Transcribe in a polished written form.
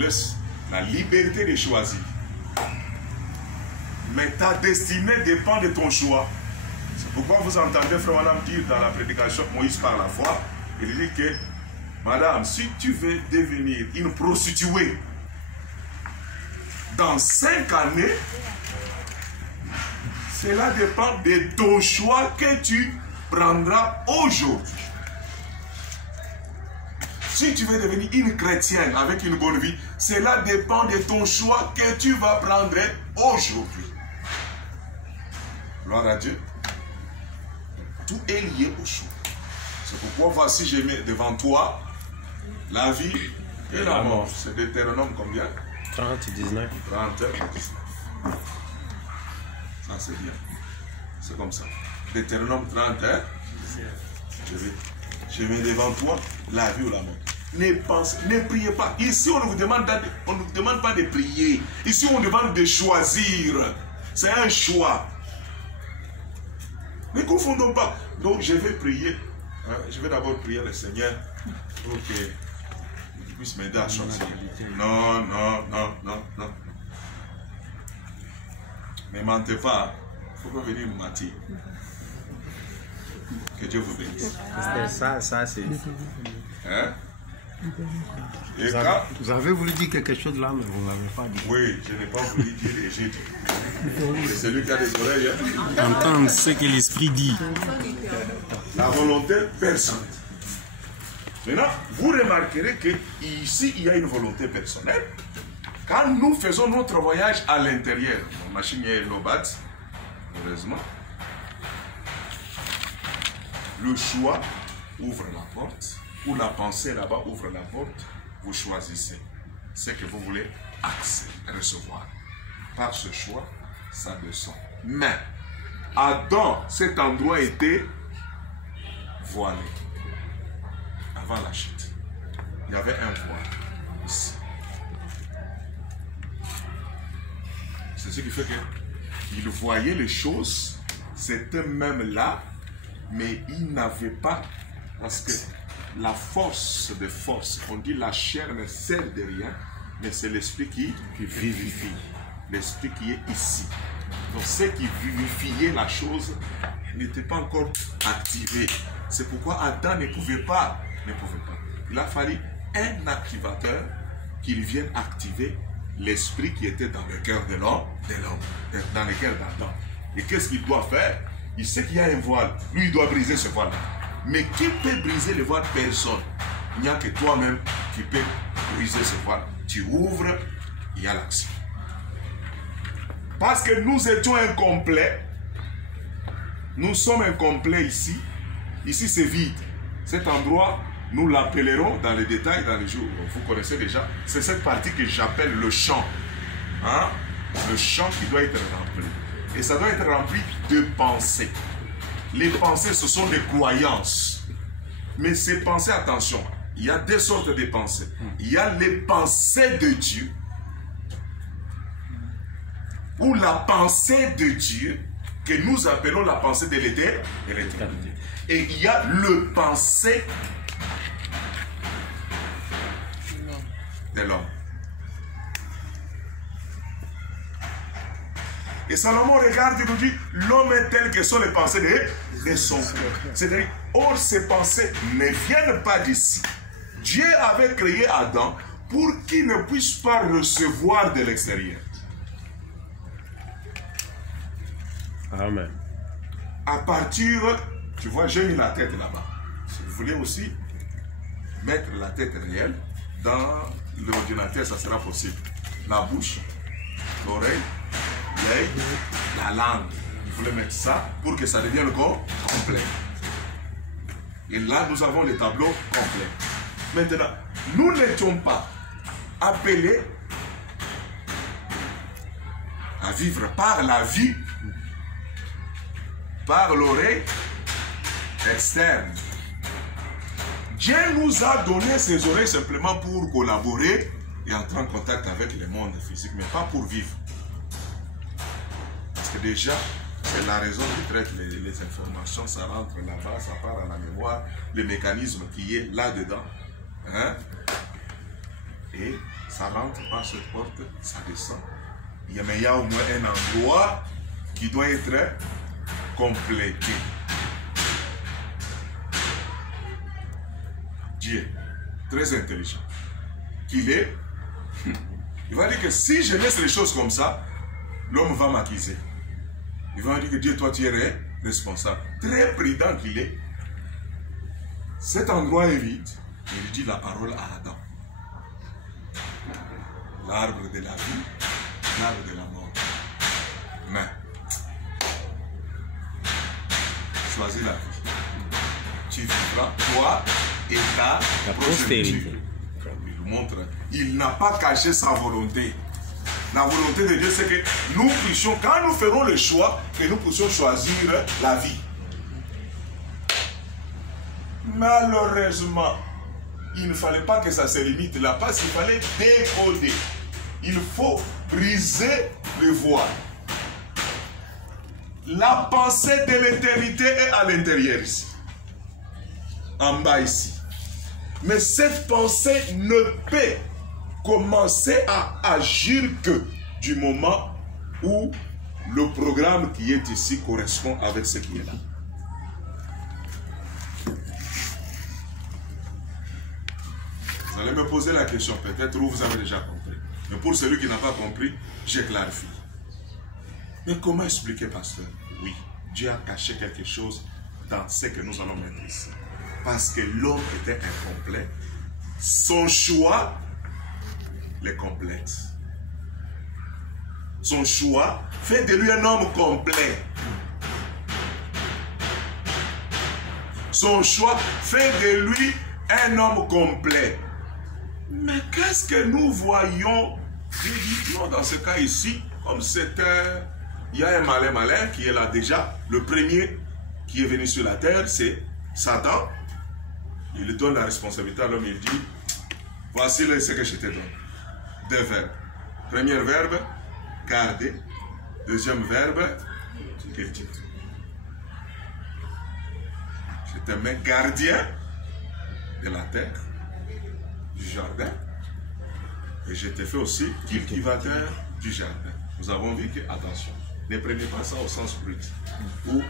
laisse la liberté de choisir. Mais ta destinée dépend de ton choix. C'est pourquoi vous entendez Frère Madame dire dans la prédication Moïse par la foi, il dit que, Madame, si tu veux devenir une prostituée, dans 5 années, cela dépend de ton choix que tu prendras aujourd'hui. Si tu veux devenir une chrétienne avec une bonne vie, cela dépend de ton choix que tu vas prendre aujourd'hui. Gloire à Dieu. Tout est lié au choix. C'est pourquoi voici, je mets devant toi la vie et la mort. C'est Deutéronome combien? 30, 19. 30, 19. Ça c'est bien. C'est comme ça. Deutéronome 30, je mets devant toi la vie ou la mort. Ne priez pas. Ici, on ne vous demande pas de prier. Ici, on demande de choisir. C'est un choix. Ne confondons pas. Donc, je vais prier. Je vais d'abord prier le Seigneur pour qu'il puisse m'aider à choisir. Non, non, non, non, non. Ne mentez pas. Il ne faut pas venir me mentir. Que Dieu vous bénisse. Ça c'est... Hein? Et vous avez voulu dire quelque chose là, mais vous ne l'avez pas dit. Oui, je n'ai pas voulu dire et j'ai dit. C'est celui qui a des oreilles. Hein? Entendre ce que l'Esprit dit. La volonté personnelle. Maintenant, vous remarquerez qu'ici, il y a une volonté personnelle. Quand nous faisons notre voyage à l'intérieur, la machine est lobat, heureusement, le choix ouvre la porte, ou la pensée là-bas ouvre la porte, vous choisissez ce que vous voulez recevoir. Par ce choix, ça descend. Mais, Adam, cet endroit était voilé. Avant la chute. Il y avait un voile ici. C'est ce qui fait qu'il voyait les choses, c'était même là, mais il n'avait pas, parce que la force de force, on dit la chair ne sert de rien, mais c'est l'esprit qui vivifie. L'esprit qui est ici. Donc ce qui vivifiait la chose n'était pas encore activé. C'est pourquoi Adam ne pouvait pas. Il a fallu un activateur qui vienne activer l'esprit qui était dans le cœur de l'homme, dans le cœur d'Adam. Et qu'est-ce qu'il doit faire? Il sait qu'il y a un voile. Lui, il doit briser ce voile-là. Mais qui peut briser le voile? Personne. Il n'y a que toi-même qui peux briser ce voile. Tu ouvres, il y a l'action. Parce que nous étions incomplets. Nous sommes incomplets ici. Ici, c'est vide. Cet endroit, nous l'appellerons dans les détails, dans les jours. Vous connaissez déjà. C'est cette partie que j'appelle le champ. Hein? Le champ qui doit être rempli. Et ça doit être rempli de pensées. Les pensées, ce sont des croyances. Mais ces pensées, attention, il y a deux sortes de pensées. Il y a les pensées de Dieu, ou la pensée de Dieu, que nous appelons la pensée de l'éternité. Et il y a le pensée de l'homme. Et Salomon regarde et nous dit, l'homme est tel que sont les pensées de son cœur. C'est-à-dire, or ces pensées ne viennent pas d'ici. Dieu avait créé Adam pour qu'il ne puisse pas recevoir de l'extérieur. Amen. À partir, tu vois, j'ai mis la tête là-bas. Si vous voulez aussi mettre la tête réelle, dans l'ordinateur, ça sera possible. La bouche, l'oreille, l'œil, la langue. Vous voulez mettre ça pour que ça devienne complet. Et là, nous avons le tableau complet. Maintenant, nous n'étions pas appelés à vivre par la vie, par l'oreille externe. Dieu nous a donné ces oreilles simplement pour collaborer et entrer en contact avec le monde physique, mais pas pour vivre. Parce que déjà, c'est la raison qui traite les informations, ça rentre là-bas, ça part à la mémoire, le mécanisme qui est là-dedans. Hein? Et ça rentre par cette porte, ça descend. Mais il y a au moins un endroit qui doit être complété. Dieu, très intelligent, qu'il est, il va dire que si je laisse les choses comme ça, l'homme va m'accuser. Il va dire que Dieu, toi tu es responsable. Très prudent qu'il est. Cet endroit est vide. Il dit la parole à Adam. L'arbre de la vie, l'arbre de la mort. Mais, choisis la vie. Tu vivras, toi et ta postérité. Il nous montre, il n'a pas caché sa volonté. La volonté de Dieu, c'est que nous puissions, quand nous ferons le choix, que nous puissions choisir la vie. Malheureusement, il ne fallait pas que ça se limite là, parce qu'il fallait décoder. Il faut briser le voile. La pensée de l'éternité est à l'intérieur ici. En bas ici. Mais cette pensée ne peut commencer à agir que du moment où le programme qui est ici correspond avec ce qui est là. Vous allez me poser la question, peut-être, ou vous avez déjà compris. Mais pour celui qui n'a pas compris, j'ai clarifié. Mais comment expliquer, pasteur? Oui, Dieu a caché quelque chose dans ce que nous allons mettre ici. Parce que l'homme était incomplet. Son choix le complète. Son choix fait de lui un homme complet. Son choix fait de lui un homme complet. Mais qu'est-ce que nous voyons? Non, dans ce cas ici, comme c'était, il y a un malin qui est là déjà. Le premier qui est venu sur la terre, c'est Satan. Il lui donne la responsabilité à l'homme. Il dit, voici ce que je te donne. 2 verbes. Premier verbe, garder. Deuxième verbe, cultiver. Je te mets gardien de la terre, du jardin, et je te fais aussi cultivateur du jardin. Nous avons vu que, attention, ne prenez pas ça au sens brut. Ou